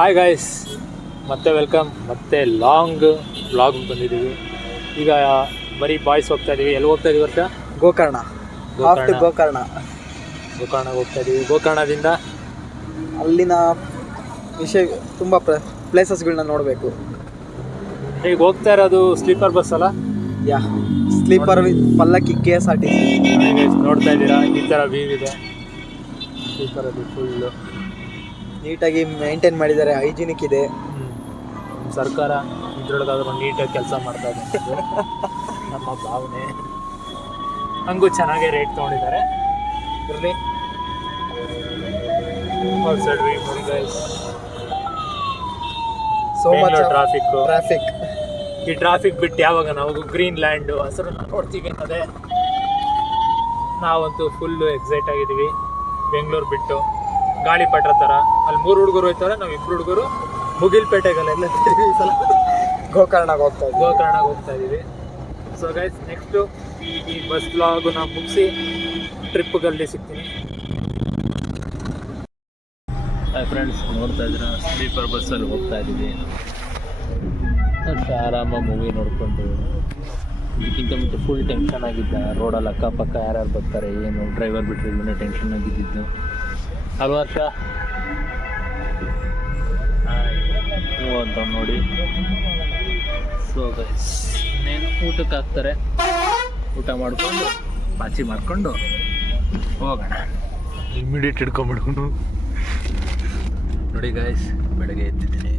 Hi guys, ಮತ್ತೆ welcome. ಮತ್ತೆ long vlog ಬಂದಿದ್ದೀವಿ. ಈಗ ಬರೀ ಬಾಯ್ಸ್ ಹೋಗ್ತಾ ಇದ್ದೀವಿ. ಎಲ್ಲಿ ಹೋಗ್ತಾ ಇದೀವಿ ವರ್ಷ? ಗೋಕರ್ಣ ಹೋಗ್ತಾ ಇದ್ದೀವಿ. ಗೋಕರ್ಣದಿಂದ ಅಲ್ಲಿನ ವಿಷಯ ತುಂಬ ಪ್ಲೇಸಸ್ಗಳನ್ನ ನೋಡಬೇಕು. ಈಗ ಹೋಗ್ತಾ ಇರೋದು ಸ್ಲೀಪರ್ ಬಸ್ ಅಲ್ಲ? ಸ್ಲೀಪರ್ ಪಲ್ಲಕ್ಕಿ KSRTC. ನೋಡ್ತಾ ಇದ್ದೀರಾ, ಈ ಥರ ವ್ಯೂ ಇದೆ. ಸ್ಲೀಪರಲ್ಲಿ ಫುಲ್ಲು ನೀಟಾಗಿ ಮೇಂಟೈನ್ ಮಾಡಿದ್ದಾರೆ, ಹೈಜಿನಿಕ್ ಇದೆ. ಸರ್ಕಾರ ಇದ್ರೊಳಗಾದ್ರೂ ನೀಟಾಗಿ ಕೆಲಸ ಮಾಡ್ತಾ ಇದೆ ನಮ್ಮ ಭಾವನೆ. ಹಂಗೂ ಚೆನ್ನಾಗೇ ರೇಟ್ ತೊಗೊಂಡಿದ್ದಾರೆ. ಇದರಲ್ಲಿ ಸೋ ಮಚ್ ಟ್ರಾಫಿಕ್. ಈ ಟ್ರಾಫಿಕ್ ಬಿಟ್ಟು ಯಾವಾಗ ನಾವು ಗ್ರೀನ್ ಲ್ಯಾಂಡು ಹಸಿರನ್ನ ನೋಡ್ತೀವಿ ಅನ್ನೋದೇ ನಾವಂತೂ ಫುಲ್ಲು ಎಕ್ಸೈಟ್ ಆಗಿದ್ದೀವಿ. ಬೆಂಗಳೂರು ಬಿಟ್ಟು ಗಾಳಿಪಟ ಥರ ಅಲ್ಲಿ 3 ಹುಡುಗರು ಹೋಯ್ತಾರೆ, ನಾವು 2 ಹುಡುಗರು ಮುಗಿಲ್ಪೇಟೆಗಳೆಲ್ಲ ಈ ಸಲ ಗೋಕರ್ಣಗೆ ಹೋಗ್ತಾ ಇದ್ದೀವಿ. ಸೊ ಗೈಸ್, ನೆಕ್ಸ್ಟು ಈ ಬಸ್ ವ್ಲಾಗು ನಾವು ಮುಗಿಸಿ ಟ್ರಿಪ್ಗಳಲ್ಲಿ ಸಿಗ್ತೀನಿ. ಹಾಯ್ ಫ್ರೆಂಡ್ಸ್, ನೋಡ್ತಾ ಇದ್ದೀರಾ ಸ್ಲೀಪರ್ ಬಸ್ಸಲ್ಲಿ ಹೋಗ್ತಾ ಇದ್ದೀವಿ. ಆರಾಮಾಗಿ ಮೂವಿ ನೋಡಿಕೊಂಡು. ಇದಕ್ಕಿಂತ ಮುಂಚೆ ಫುಲ್ ಟೆನ್ಷನ್ ಆಗಿದ್ದ. ರೋಡಲ್ಲಿ ಅಕ್ಕಪಕ್ಕ ಯಾರ್ಯಾರು ಬರ್ತಾರೆ ಏನು, ಡ್ರೈವರ್ ಬಿಟ್ಟರೆ ಇವನೇ ಟೆನ್ಷನ್ ಆಗಿದ್ದಿದ್ದು ಅಲ್ವಾ ವರ್ಷ ಅಂತ ನೋಡಿ. ಸೊ ಗೈಸ್, ಇನ್ನೇನು ಊಟಕ್ಕೆ ಹಾಕ್ತಾರೆ. ಊಟ ಮಾಡಿಕೊಂಡು ಪಾಚಿ ಮಾಡಿಕೊಂಡು ಹೋಗೋಣ. ಇಮಿಡಿಯೇಟ್ ಹಿಡ್ಕೊಂಬಿಡ್ಕೊಂಡು ನೋಡಿ ಗೈಸ್, ಬೆಳಗ್ಗೆ ಎತ್ತಿದ್ದೀನಿ.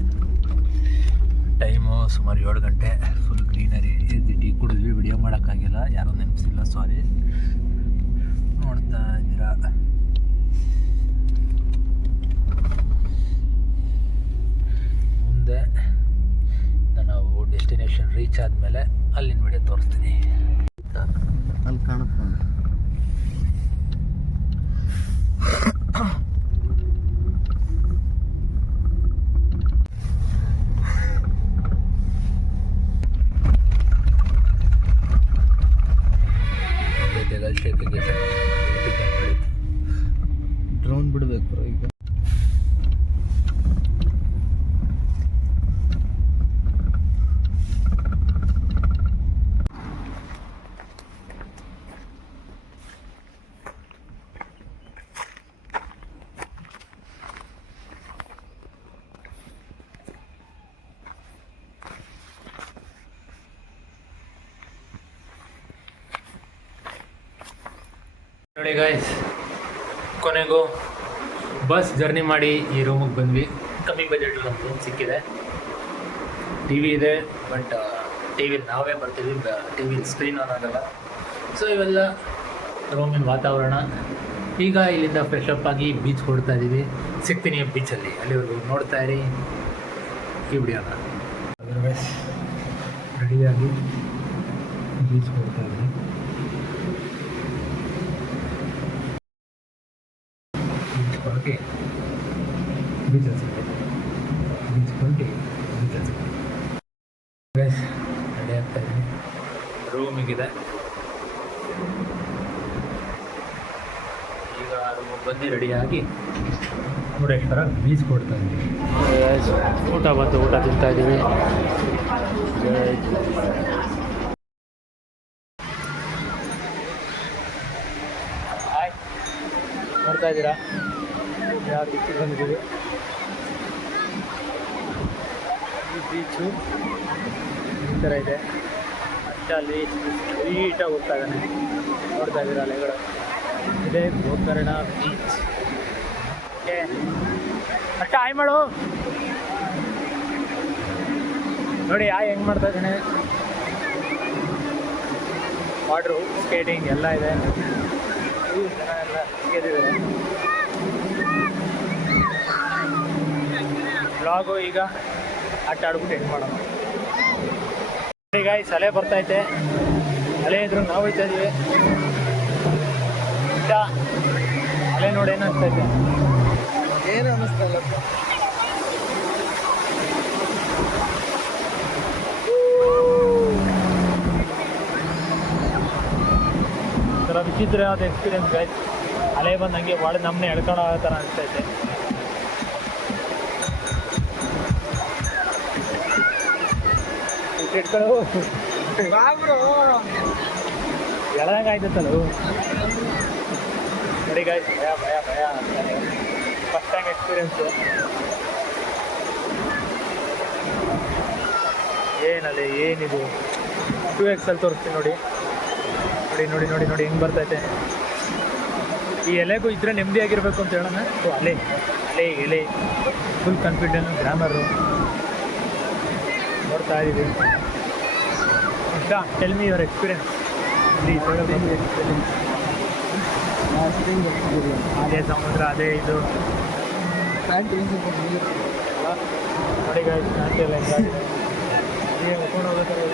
ಟೈಮು ಸುಮಾರು 7 ಗಂಟೆ. Full greenery. ಟೀ ಕುಡಿದ್ವಿ, ವಿಡಿಯೋ ಮಾಡೋಕ್ಕಾಗಿಲ್ಲ, ಯಾರೂ ನೆನಪಿಸಿಲ್ಲ, ಸಾರಿ. ನೋಡ್ತಾ ಇದ್ದೀರಾ, ಮುಂದೆ ನಾವು ಡೆಸ್ಟಿನೇಷನ್ ರೀಚ್ ಆದಮೇಲೆ ಅಲ್ಲಿನ ವಿಡಿಯೋ ತೋರಿಸ್ತೀನಿ. ಅಲ್ಲಿ ಕಾಣುತ್ತೆ ಡ್ರೋನ್ ಬಿಡಬೇಕು ಈಗ. ನೋಡಿ ಗಾಯ್ಸ್, ಕೊನೆಗೂ ಬಸ್ ಜರ್ನಿ ಮಾಡಿ ಈ ರೂಮಿಗೆ ಬಂದ್ವಿ. ಕಮ್ಮಿ ಬಜೆಟ್ ನಮ್ಮದು ಸಿಕ್ಕಿದೆ. ಟಿ ವಿ ಇದೆ, ಬಟ್ ಟಿ ವಿಲಿ ನಾವೇ ಬರ್ತೀವಿ, ಟಿ ವಿಲಿ ಸ್ಕ್ರೀನ್ ಆನ್ ಆಗಲ್ಲ. ಸೊ ಇವೆಲ್ಲ ರೂಮಿನ ವಾತಾವರಣ. ಈಗ ಇಲ್ಲಿಂದ ಫ್ರೆಶ್ ಅಪ್ ಆಗಿ ಬೀಚ್ ಹೊಡ್ತಾ ಇದ್ದೀವಿ. ಸಿಗ್ತೀನಿ ಬೀಚಲ್ಲಿ, ಅಲ್ಲಿವರೆಗೂ ನೋಡ್ತಾ ಇರಿ ಈ ವಿಡಿಯೋನ. ಅದರ್ವೈಸ್ ರೆಡಿಯಾಗಿ ಬೀಚ್ ಹೊಡ್ತಾ ಇದ್ದೀನಿ. ಹೊರಗೆ ಬೀಚ್ ಹೊರಟಿ ಗೈಸ್ ರೆಡಿ ಆಗ್ತಾ ಇದ್ದೀನಿ. ರೂಮಿಗಿದೆ. ಈಗ ರೂಮಿಗೆ ಬಂದು ರೆಡಿಯಾಗಿ ಮುರುಡೇಶ್ವರ ಬೀಚ್ ಕೊಡ್ತಾ ಇದ್ದೀವಿ. ಊಟ ಬಂತು, ಊಟ ತಿಂತಾ ಇದ್ದೀವಿ. ನೋಡ್ತಾ ಇದ್ದೀರಾ ಯಾವ ರೀತಿ ಬಂದಿದ್ದೀವಿ. ಈ ಬೀಚು ಈ ಥರ ಇದೆ. ಅಷ್ಟೇ ಅಲ್ಲಿ ನೀಟಾಗಿ ಹೋಗ್ತಾ ಇದ್ದಾನೆ. ನೋಡ್ತಾ ಇದ್ದೀರಾ ಅಲೆಗಳು. ಇದೇ ಗೋಕರ್ಣ ಬೀಚ್. ಓಕೆ, ಅಷ್ಟೇ ಆಯ್ ಮಾಡು ನೋಡಿ, ಹೆಂಗೆ ಮಾಡ್ತಾ ಇದ್ದಾನೆ. ವಾಟ್ರು ಸ್ಕೇಟಿಂಗ್ ಎಲ್ಲ ಇದೆ. ಜನ ಎಲ್ಲ ಗೆದ್ದಿದ್ದಾರೆ. ಬ್ಲಾಗು ಈಗ ಆಟ ಆಡ್ಬಿಟ್ಟು ಎಂಡ್ ಮಾಡೋಣ. ನೋಡಿ ಗಾಯ್ಸ್, ಅಲೆ ಬರ್ತೈತೆ. ಅಲೆ ಇದ್ರು ನಾವು ಹೋಯ್ತಾ ಇದೀವಿ. ಅಲೆ ನೋಡಿ ಏನು ಅನಿಸ್ತೈತೆ? ಏನು ಅನ್ನಿಸ್ತಾ ಇಲ್ಲ. ಒಂಥರ ವಿಚಿತ್ರವಾದ ಎಕ್ಸ್ಪೀರಿಯನ್ಸ್ ಗೈಸ್. ಅಲೆ ಬಂದು ಹಂಗೆ ಒಳಗೆ ನಮ್ಮನ್ನೇ ಎಳ್ಕೊಂಡು ಆಗೋ ಥರ ಅನಿಸ್ತೈತೆ. ಇಟ್ಕೊಳ್ಳು ಎಳ್ದಂಗೆ ಆಯ್ತಲ್ಲ ನೋಡಿ ಗಾಯ್ಸ್ ಭಯ ಭಯ ಭಯ ಅಂತಾನೆ ಫಸ್ಟ್ ಟೈಮ್ ಎಕ್ಸ್ಪೀರಿಯನ್ಸು ಏನಲ್ಲಿ ಏನಿದು 2XL ತೋರಿಸ್ತೀನಿ ನೋಡಿ ನೋಡಿ ನೋಡಿ ನೋಡಿ ನೋಡಿ ಹೆಂಗೆ ಬರ್ತೈತೆ ಈ ಎಲೆಗೂ ಇದ್ರೆ ನೆಮ್ಮದಿಯಾಗಿರ್ಬೇಕು ಅಂತ ಹೇಳೋಣ ಸೊ ಅಲೆ ಅಲೆ ಎಲೆ ಫುಲ್ ಕಾನ್ಫಿಡೆಂಟ್ ಗ್ರಾಮರು ನೋಡ್ತಾ ಇದ್ದೀವಿ ಟೆಲ್ ಮಿ ಯುವರ್ ಎಕ್ಸ್ಪೀರಿಯನ್ಸ್ ಅದೇ ಸಮುದ್ರ ಅದೇ ಇದು ನೋಡಿ ಗಾಯ್ಸ್ ಎಲ್ಲ ಹೆಂಗಾಗಿದೆ ಉಳ್ಕೊಂಡು ಹೋಗ್ಬೇಕಾರೆ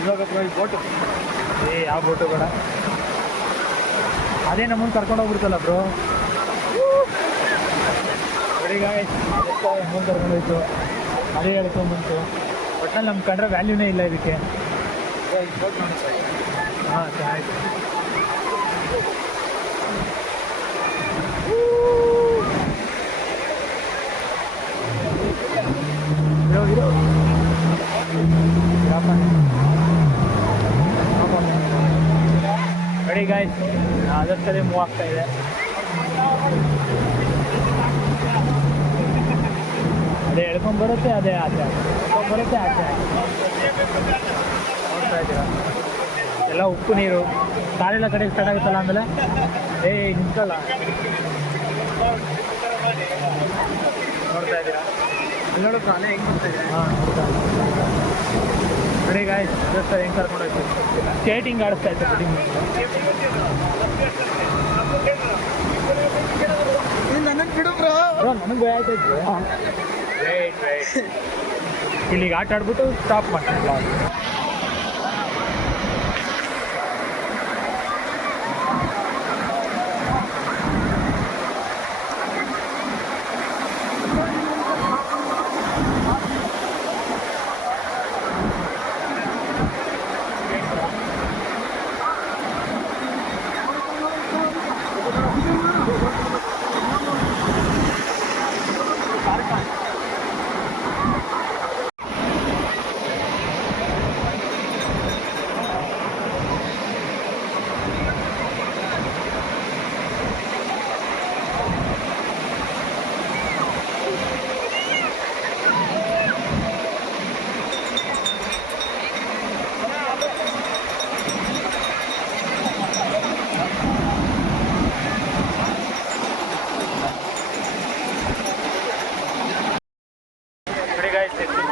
ಇವಾಗ ಬೋಟು ಯಾವ ಬೋಟು ಬೇಡ ಅದೇ ನಮ್ಮನ್ನು ಕರ್ಕೊಂಡು ಹೋಗ್ಬಿಡ್ತಲ್ಲ ಬ್ರೋ ನೋಡಿ ಗಾಯ್ಸ್ ಮುಂದೆ ಕರ್ಕೊಂಡು ಹೋಯ್ತು ಅದೇ ಹೇಳ್ಕೊಂಡ್ಬಂತು ಒಟ್ಟಲ್ಲಿ ನಮ್ಮ ಕಂಡ್ರೆ ವ್ಯಾಲ್ಯೂನೇ ಇಲ್ಲ ಇದಕ್ಕೆ ಹಾಂ ಆಯ್ತು ರೆಡಿ ಗಾಯ್ಸ್ ಅದಷ್ಟೇ ಮೂವ್ ಆಗ್ತಾ ಇದೆ ಅದೇ ಹೇಳ್ಕೊಂಬರುತ್ತೆ ಅದೇ ಆಚೆ ಹೇಳ್ಕೊಂಬರುತ್ತೆ ಆಚೆ ನೋಡ್ತಾ ಇದ್ದೀರಾ ಎಲ್ಲ ಉಪ್ಪು ನೀರು ಕಾಲೆಲ್ಲ ಕಡೆ ಸ್ಟಾರ್ಟ್ ಆಗುತ್ತಲ್ಲ ಆಮೇಲೆ ನಿಂತ್ಕೊಳ್ಳ ನೋಡ್ತಾ ಇದ್ದೀರಾ ಅಲ್ಲಿ ನೋಡೋ ಕಾಲೇ ಹೆಂಗೆ ಬರ್ತಾ ಇದೆ ಹಾಂ ನೋಡ್ತಾ ನೋಡಿ ಗಾಯ್ಸ್ ಜಸ್ಟ್ ಹೆಂಗೆ ಕರ್ಕೊಂಡು ಹೋಯ್ತು ಸ್ಕೇಟಿಂಗ್ ಆಡಿಸ್ತಾ ಇತ್ತು ನನಗೆ ಬಿಡು ಬ್ರೋ ನನಗೆ ಭಯ ಆಯ್ತಾಯಿತ್ತು ವೇಟ್ ಇಲ್ಲಿಗೆ ಆಟ ಆಡ್ಬಿಟ್ಟು ಸ್ಟಾಪ್ ಮಾಡ್ತೀನಿ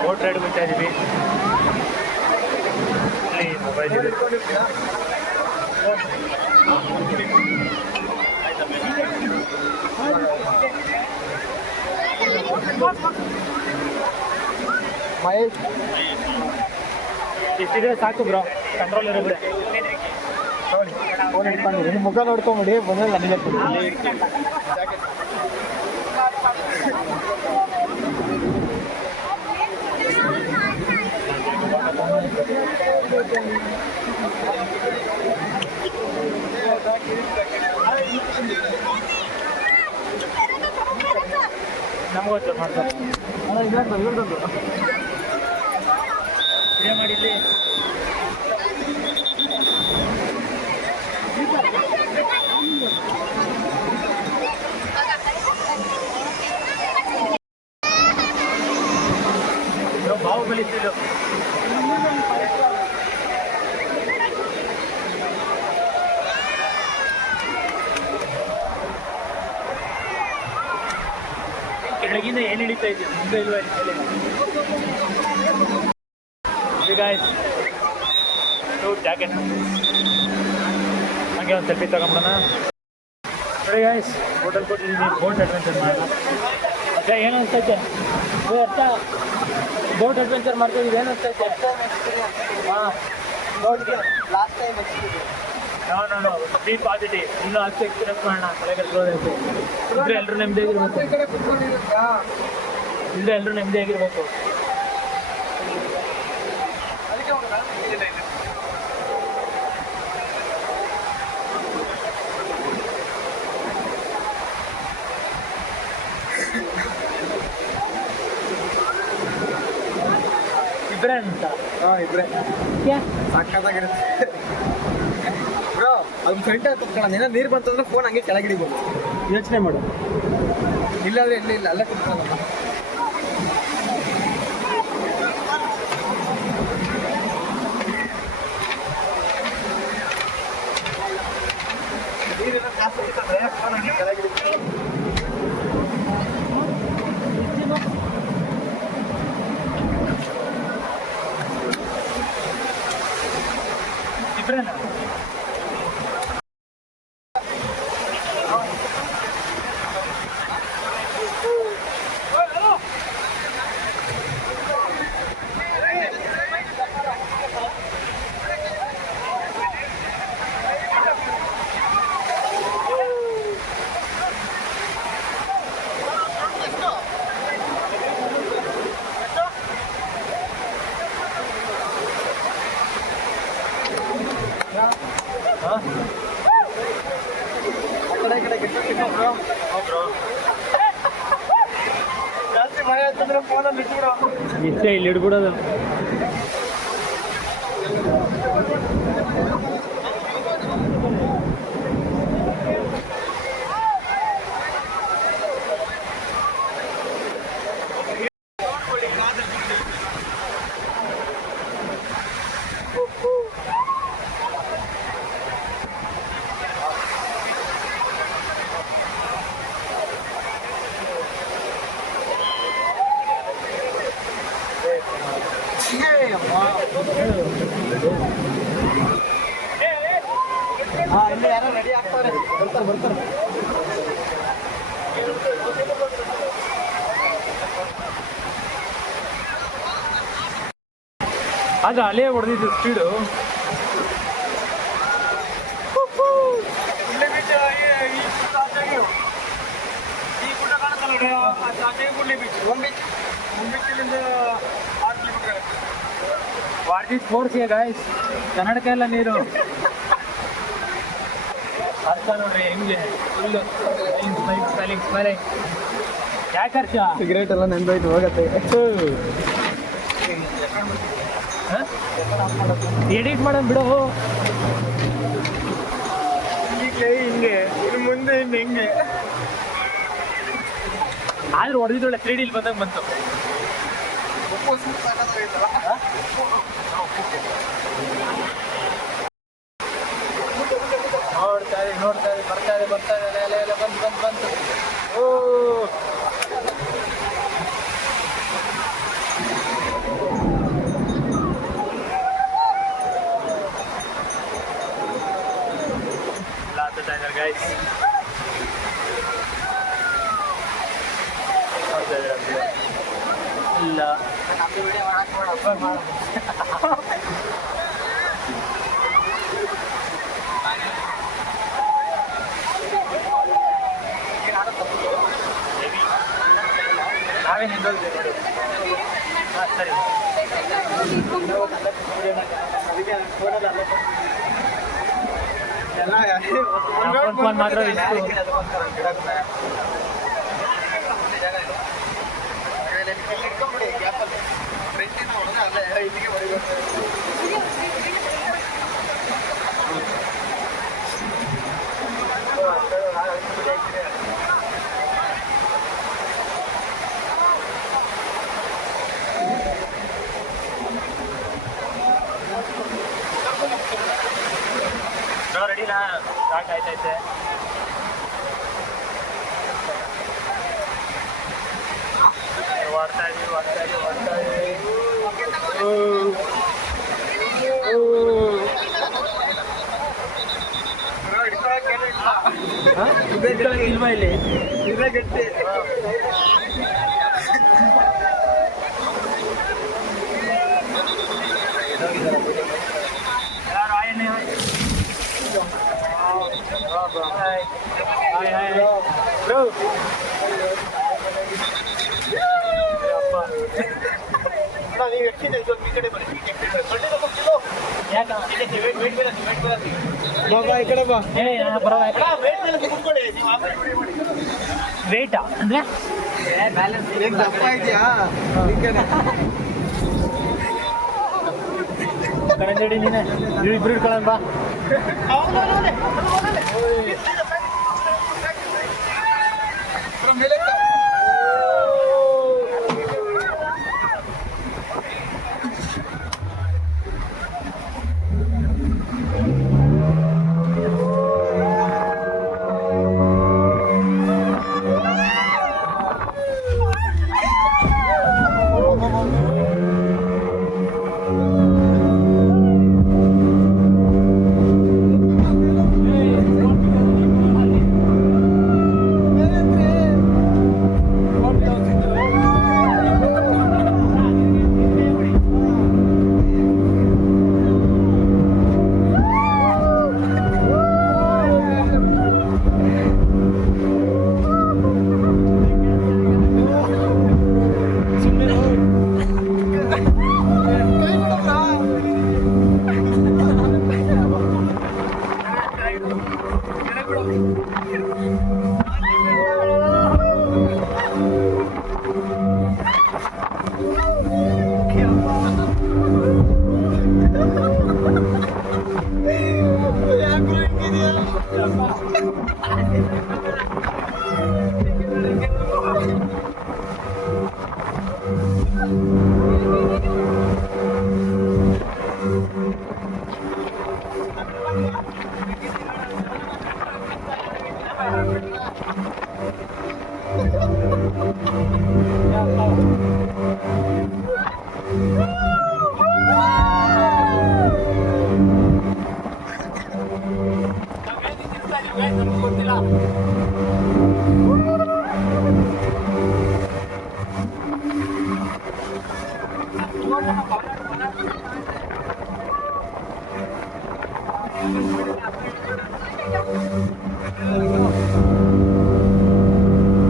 ಬೋಟ್ ರೈಡ್ ಬಿಡ್ತಾ ಇದ್ದೀವಿ ಇಲ್ಲಿ ಮೊಬೈಲ್ ಇದೆ ಮಹೇಶ್ ಇಷ್ಟಿದ್ರೆ ಸಾಕು ಬ್ರೋ ಕಂಟ್ರೋಲ್ ಇರುತ್ತೆ ನೋಡಿ ಫೋನ್ ಹಿಡ್ಕೊಂಡಿರಿ ನಿಮ್ಮ ಮುಖ ನೋಡ್ಕೊಂಬಿಡಿ ಬಂದರೆ ನನಗೆ ನಮಗೊತ್ತು ಮಾಡ್ತಾರೆ ಮಾಡಿ ಇಲ್ಲಿ ಬಾಹುಬಲಿ ಸ್ಟೀಲು ಕೆಳಗಿಂದ ಏನು ಹಿಡಿತಾ ಇದೆಯಾ ಮುಂದೆ ಇಲ್ವಾ ಗಾಯ್ಸ್ ಜಾಕೆಟ್ ಹಾಗೆ ಒಂದು ಸೆಲ್ಫಿ ತಗೊಂಬಿಡೋಣ ನೋಡಿ ಗಾಯ್ಸ್ ಹೋಟೆಲ್ ಕೊಟ್ಟಿದ್ದೀನಿ ಬೋಟ್ ಅಡ್ವೆಂಚರ್ ಮಾಡೋಣ ಅದೇ ಏನು ಅನಿಸ್ತೈತೆ ಅರ್ಥ ಬೋಟ್ ಅಡ್ವೆಂಚರ್ ಮಾಡ್ತಿದ್ದೀವಿ ಏನು ಅನಿಸ್ತೈತೆ ಹಾಂ ಬೋಟ್ಗೆ last time no B positive ಇನ್ನೂ ಅಷ್ಟು ಎಕ್ಸ್ಪೀರಿಯನ್ಸ್ ಮಾಡೋಣ ತಲೆಗೆ ಆಯಿತು ಇದ್ರೆ ಎಲ್ಲರೂ ನೆಮ್ಮದಿಯಾಗಿರ್ಬೇಕು ಇಲ್ಲದೆ ಎಲ್ಲರೂ ನೆಮ್ಮದಿಯಾಗಿರ್ಬೇಕು ಇಬ್ಬರೇ ಅಂತ ಇಬ್ರೆ ಸಾಕಾಗಿರುತ್ತೆ ಬ್ರೋ ಅದು ಫ್ರೆಂಡ್ ಕುತ್ಕೊಳ್ಳೋಣ ಏನೋ ನೀರು ಬಂತಂದ್ರೆ ಫೋನ್ ಹಂಗೆ ಕೆಳಗಿಡಿಬೋದು ಯೋಚನೆ ಮಾಡು ಇಲ್ಲಾಂದ್ರೆ ಎಲ್ಲಿ ಇಲ್ಲ ಅಲ್ಲೇ ಕುತ್ಕೊಳ್ಳೋಣ ನೀರಿನ ಕಾಸು ಇರ್ತಂದ್ರೆ ಫೋನ್ ಹಂಗೆ ಕೆಳಗಿಡಿಬೋದು ಇಬ್ಬರೇನಾ ಜಾಸ್ತಿ ಮಳೆ ಅಂತಂದ್ರೆ ಫೋನಲ್ಲಿ ಇಟ್ಬಿಡೋ ಇಷ್ಟೇ ಇಲ್ಲಿ ಇಡ್ಬಿಡೋದು ಇಲ್ಲಿ ಯಾರೋ ರೆಡಿ ಆಗ್ತಾರೆ ಬರ್ತಾರೆ ಅದು ಅಲೆ ಹೊಡೆದಿದ್ದು ಸ್ಪೀಡು ಈ ಗುಡ್ಡ ಕಾಣುತ್ತಲ್ಲ ಗುಡ್ಲೆ ಬೀಚ್ ಬೀಚಿನಿಂದ 6 ಕಿಲೋಮೀಟರ್ ವಾಟ್ ಫೋರ್ಸ್ ಗಾಯ್ಸ್ ಕನ್ನಡಕ ಎಲ್ಲ ನೀರು ಅರ್ಥ ನೋಡ್ರಿ ಹೆಂಗೆ ಫುಲ್ಲು ಸ್ಮೆಲಿಂಗ್ ಯಾಕೆ ಹರ್ಷ ಸಿಗರೇಟ್ ಎಲ್ಲ ನೆಂದೋಯ್ತು ಹೋಗತ್ತೆ ಎಡಿಟ್ ಮಾಡೋದು ಬಿಡು ಈಗಲೇ ಹಿಂಗೆ ಇನ್ನು ಮುಂದೆ ಇನ್ನು ಹೆಂಗೆ ಆದ್ರೂ ಹೊಡೆದಿದ್ದೊಳ್ಳೆ 3D ಬಂದಾಗ ಬಂತು ನೋಡ್ತಾರೆ ಬರ್ತಾರೆ ಎಲ್ಲ ಬಂತು ಓ ಗೈಸ್ ಇಲ್ಲ ನಾವೇ ನಿಂತೋಗ್ತೀವಿ ಹಾಂ ಸರಿ ಫೋನ್ ಮಾತ್ರ ರೆಡಿನಾ ಸ್ಟಾರ್ಟ್ ಆಯ್ತೈತೆ ಓಡ್ತಾ ಇದೀವಿ ಇಲ್ವಾ ಇಲ್ಲಿ ಗಟ್ಟಿ ಯಾರು ಆಯಣ್ಣ ಬ್ರೋ ನೀವು ಎಷ್ಟಿದೆ ಸ್ವಲ್ಪ ಈ ಕಡೆ ಬನ್ನಿ ಈ ಕಡೆ ಬಾ ವೇಟಾ ಅಂದ್ರೆ ದಪ್ಪ ಇದೆಯಾ ಈ ಕಡೆ ಕಣಂಜಡಿ ನೀನೆ ಇಬ್ರು ಇಟ್ಕೊಳ್ಳೋಣ ಬಾ.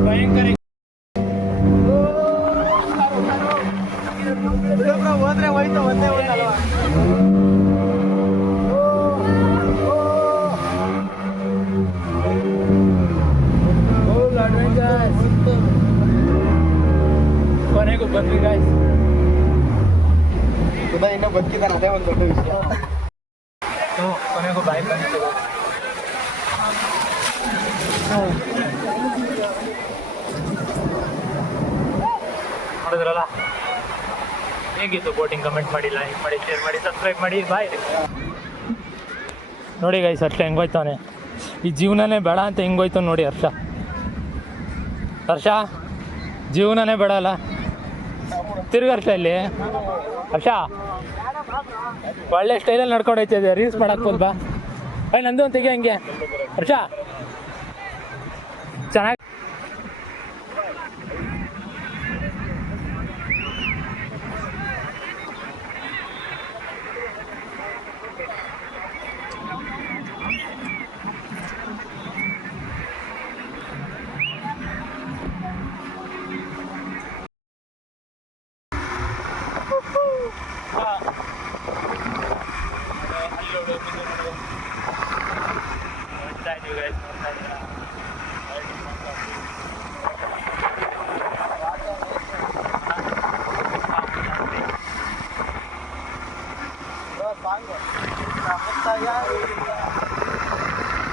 ಭಯಂಕರ ಹೋದ್ರೆ ಹೋಯ್ತು ಒಂದೇ ಒಂದಲ್ವಾ. ಕೊನೆಗೂ ಬಂದ್ವಿ ಗಾಯ್ಸ್. ಇನ್ನೂ ಬದುಕಿದ್ದಾನೆ, ಅದೇ ಒಂದು ದೊಡ್ಡ ವಿಷಯ. ಕೊನೆಗೂ ಬಾಯಿ ಬಂತು. ನೋಡಿದ್ರಲ್ಲ ಹೇಗಿತ್ತು ಬೋಟಿಂಗ್? ಕಮೆಂಟ್ ಮಾಡಿ, ಲೈಕ್ ಮಾಡಿ, ಶೇರ್ ಮಾಡಿ, ಸಬ್ಸ್ಕ್ರೈಬ್ ಮಾಡಿ. ಬಾಯ್. ನೋಡಿ ಗೈಸ್ ಅಷ್ಟೇ ಹೆಂಗೋಯ್ತವನೆ. ಈ ಜೀವನನೇ ಬೇಡ ಅಂತ ಹೆಂಗೋಯ್ತು ನೋಡಿ ಹರ್ಷ. ಹರ್ಷ ಜೀವನನೇ ಬೇಡ ಅಲ್ಲ. ತಿರ್ಗಿ ಹರ್ಷ ಇಲ್ಲಿ ಹರ್ಷ ಒಳ್ಳೆ ಸ್ಟೈಲಲ್ಲಿ ನಡ್ಕೊಂಡು ಹೋಯ್ತಿದ್ದೆ. ರೀಲ್ಸ್ ಮಾಡಾಕ್ಬೋದು ಬಾ. ನಂದು ಒಂದು ತೆಗಿ ಹಂಗೆ ಹರ್ಷ ಚೆನ್ನಾಗಿ.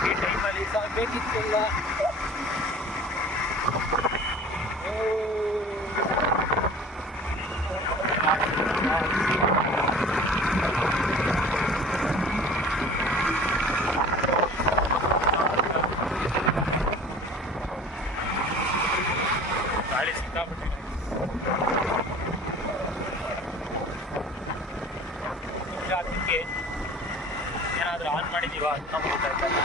ಈ ಟೈಮಲ್ಲಿ ಸಾಗಬೇಕಿತ್ತಿಲ್ಲ. ಗಾಳಿ ಸಿಕ್ಕಾಬಿಟ್ಟಿದೆ. ಅದಕ್ಕೆ ಏನಾದರೂ ಆನ್ ಮಾಡಿದ್ದೀವ ಅಂತ ಗೊತ್ತಾಯ್ತಲ್ಲ.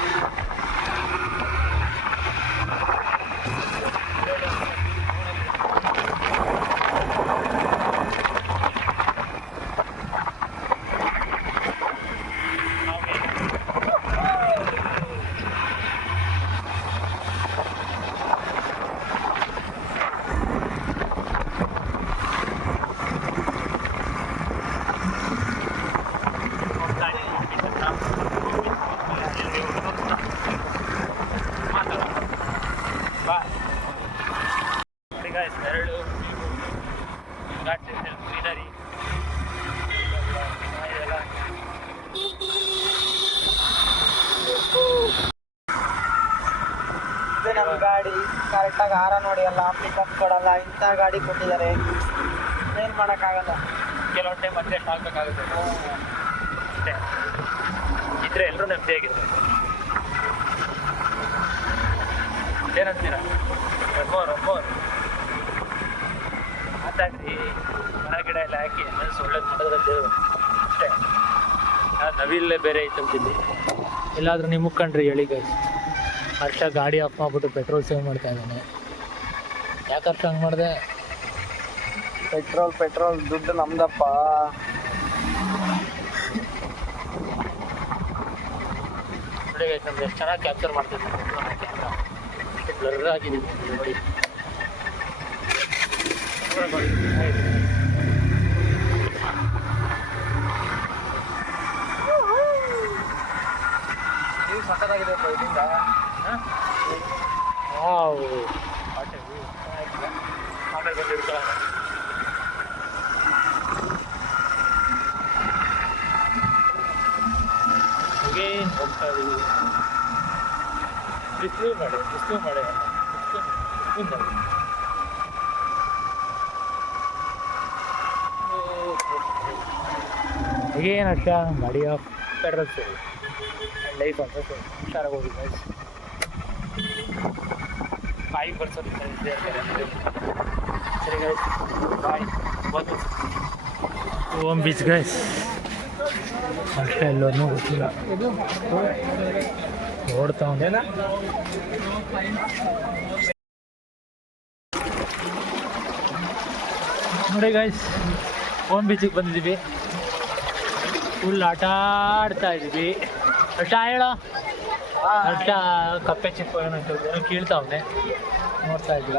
ನೆರಳು ಘಾಟ್ ಗ್ರೀನರಿ ಇದೆಲ್ಲ ಇದು ನಮ್ಮ ಗಾಡಿ ಕರೆಕ್ಟಾಗಿ ಹಾರ ನೋಡಿ ಅಲ್ಲ, ಪಿಕಪ್ ಕೊಡಲ್ಲ, ಇಂಥ ಗಾಡಿ ಕೊಟ್ಟಿದ್ದಾರೆ, ಏನು ಮಾಡೋಕ್ಕಾಗಲ್ಲ. ಕೆಲವೊಂದು ಟೈಮ್ ಅಡ್ಜಸ್ಟ್ ಆಗಬೇಕಾಗುತ್ತೆ ಅಷ್ಟೇ. ಇದ್ರೆ ಎಲ್ಲರೂ ನೆಮ್ಮದಿಯಾಗಿರ್ತಾರೆ. ಏನಂತೀರ? ರಮ್ಮೋರ್ ಮಾತಾಡ್ರಿ, ಮರ ಗಿಡ ಎಲ್ಲ ಹಾಕಿ ಮನಸ್ಸು ಒಳ್ಳೇದು ಮಾಡೋದ್ರಲ್ಲಿ ಅಷ್ಟೇ. ನವಿಲ್ಲೇ ಬೇರೆ ಐತಂತಿಲ್ಲಿ. ಎಲ್ಲಾದರೂ ನೀವು ಮುಕ್ಕಂಡ್ರಿ ಹೇಳಿ ಗೈಸ್. ಹರ್ಷ ಗಾಡಿ ಆಫ್ ಮಾಡ್ಬಿಟ್ಟು ಪೆಟ್ರೋಲ್ ಸೇವ್ ಮಾಡ್ತಾ ಇದ್ದಾನೆ. ಯಾಕೆ ಹರ್ಷ ಹಂಗೆ ಮಾಡಿದೆ? ಪೆಟ್ರೋಲ್ ದುಡ್ಡು ನಮ್ದಪ್ಪ. ನೋಡಿ ಗೈಸ್, ನಮ್ದು ಎಷ್ಟು ಚೆನ್ನಾಗಿ ಕ್ಯಾಪ್ಚರ್ ಮಾಡ್ತಿದ್ದೆ ಕ್ಯಾಮ್ರಾ. ಬ್ಲರ್ ಆಗಿದೆ ನೋಡಿ. ನೀವು ಸಕ್ಕತ್ತಾಗಿದೆ ಇದರಿಂದ. ಆಮೇಲೆ ಬಂದಿರ್ಕೊಳ್ಳೋಣ. ಅಗೇನ್ ಹೋಗ್ತಾ ಇದೀವಿ. ಬಿಸಿಲು ಮಾಡಿ ಅಗೇನ್ ಹರ್ಷ ಗಾಡಿ ಆಫ್ ಪೆಟ್ರೋಲ್ ಸೇವ್ ಲೈಫ್ ಅಂತ ಹುಷಾರಾಗಿ ಹೋಗಿ ಗೈಸ್. 5% ಇದ್ದೇ ಇರ್ತಾರೆ. ಸರಿ guys, bye. Om beach guys. ಅಷ್ಟೇ ಎಲ್ಲರೂ ಗೊತ್ತಿಲ್ಲ, ಓಡ್ತಾ ಉಂಟೇನ. ನೋಡಿ ಗೈಸ್, ಓಮ್ ಬೀಚಿಗೆ ಬಂದಿದ್ದೀವಿ. ಫುಲ್ ಆಟ ಆಡ್ತಾ ಇದ್ದೀವಿ. ಅಷ್ಟ ಹೇಳ ಅಷ್ಟ ಕಪ್ಪೆ ಚಿಪ್ಪು ಏನೋ ಕೀಳ್ತಾವನೆ, ನೋಡ್ತಾ ಇದ್ದೀರ.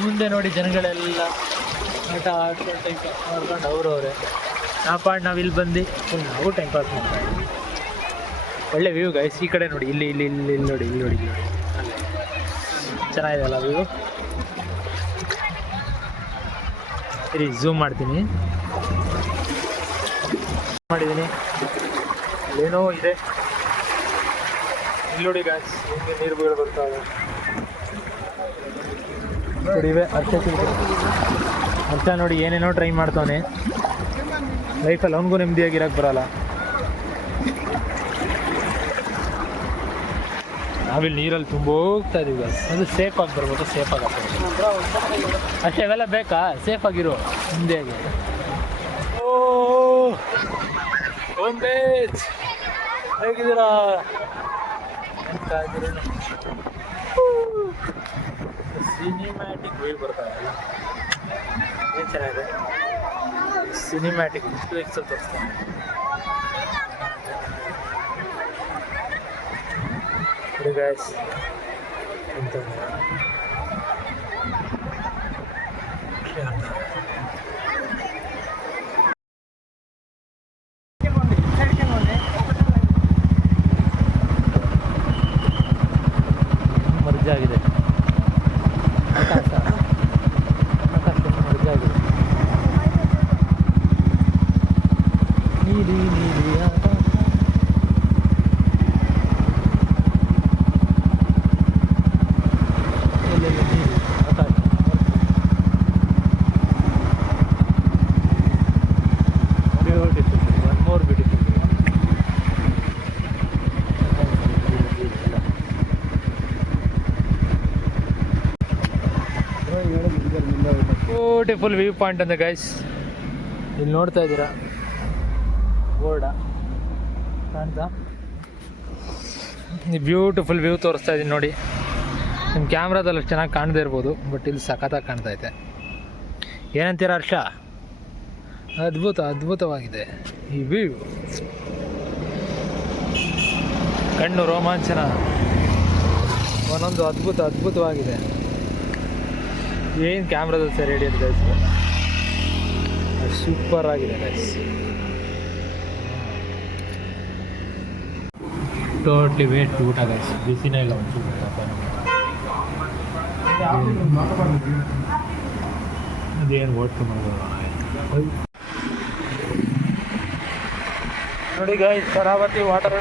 ಮುಂದೆ ನೋಡಿ ಜನಗಳೆಲ್ಲ ಆಟ ಆಡ್ಕೊಂಡು ಟೈಮ್ ಪಾಸ್ ಮಾಡ್ಕೊಂಡು ಅವ್ರವ್ರೆ. ನಾವು ಇಲ್ಲಿ ಬಂದು ನಾವು ಟೈಮ್ ಪಾಸ್ ಮಾಡ್ತಾ ಇದ್ದೀವಿ. ಒಳ್ಳೆ ವ್ಯೂ ಗೈಸ್. ಈ ಕಡೆ ನೋಡಿ, ಇಲ್ಲಿ ನೋಡಿ ಅಲ್ಲೇ ಚೆನ್ನಾಗಿದೆ ಅಲ್ಲ ವ್ಯೂ. ಸರಿ, ಝೂಮ್ ಮಾಡಿದ್ದೀನಿ. ಏನೋ ಇದೆ ಇಲ್ಲಿ ನೋಡಿ ಗಾಯ್ಸ್. ಹಿಂಗೆ ನೀರು ಬೀಳು ಬರ್ತಾವೆ ನೋಡಿ. ಇವೆ ಅರ್ಥ ನೋಡಿ, ಏನೇನೋ ಟ್ರೈ ಮಾಡ್ತಾವನೆ ಲೈಫಲ್ಲಿ. ಅವನಿಗೂ ನೆಮ್ಮದಿಯಾಗಿರೋಕ್ಕೆ ಬರೋಲ್ಲ. ನಾವಿಲ್ಲಿ ನೀರಲ್ಲಿ ತುಂಬ ಹೋಗ್ತಾ ಇದೀವಿ ಗಾಯ್ಸ್. ಅದು ಸೇಫಾಗಿ ಬರ್ಬೋದು, ಸೇಫಾಗಿ ಆಗ್ತದೆ ಅಷ್ಟೇ. ಇವೆಲ್ಲ ಬೇಕಾ? ಸೇಫಾಗಿರೋ ಹಿಂದೆಯಾಗಿ. ಓಮ್ ಬೀಚ್ ಹೇಗಿದ್ದೀರಾ? ಸಿನಿಮ್ಯಾಟಿಕ್ ವ್ಯೂ ಬರ್ತಾ ಇಲ್ಲ. ಏನು ಚೆನ್ನಾಗಿದೆ ಸಿನಿಮ್ಯಾಟಿಕ್. ಎಕ್ಸಲ್ ತೋರಿಸ್ತಾನೆ. ಗೈಸ್ ಮರ್ಜಾಗಿದೆ ಆಕಾಶ ಮರ್ಜಾಗಿದೆ. ನೀಲಿ ಆಕಾಶ. ಬ್ಯೂಟಿಫುಲ್ ವ್ಯೂ ಪಾಯಿಂಟ್ ಅಂತ ಗೈಸ್. ಇಲ್ಲಿ ನೋಡ್ತಾ ಇದ್ದೀರಾ ಬೋರ್ಡ ಕಾಣ್ತಾ? ಬ್ಯೂಟಿಫುಲ್ ವ್ಯೂ ತೋರಿಸ್ತಾ ಇದ್ದೀನಿ ನೋಡಿ. ನಿಮ್ಮ ಕ್ಯಾಮ್ರಾದಲ್ಲಿ ಅಷ್ಟು ಚೆನ್ನಾಗಿ ಕಾಣದೇ ಇರ್ಬೋದು, ಬಟ್ ಇಲ್ಲಿ ಸಖತ್ತಾಗಿ ಕಾಣ್ತೈತೆ. ಏನಂತೀರ ಹರ್ಷ? ಅದ್ಭುತವಾಗಿದೆ ಈ ವ್ಯೂ. ಕಣ್ಣು ರೋಮಾಂಚನ, ಒಂದೊಂದು ಅದ್ಭುತವಾಗಿದೆ. ಏನು ಕ್ಯಾಮ್ರಾದಲ್ಲಿ ಸರ್ ರೆಡಿ ಅಂತ ಗೈಸ್, ಸೂಪರ್ ಆಗಿದೆ ಗೈಸ್. ಟೋಟ್ಲಿ ವೇಸ್ಟ್ ಊಟ ಗೈಸ್. ಬಿಸಿನೇ ಇಲ್ಲ ಒಂಚೂರು. ಅದೇನು ಓಟ್ ಮಾಡ್ಬೋದು. ನೋಡಿ ಗಾಯ್ಸ್, ಶರಾವತಿ ವಾಟರ್,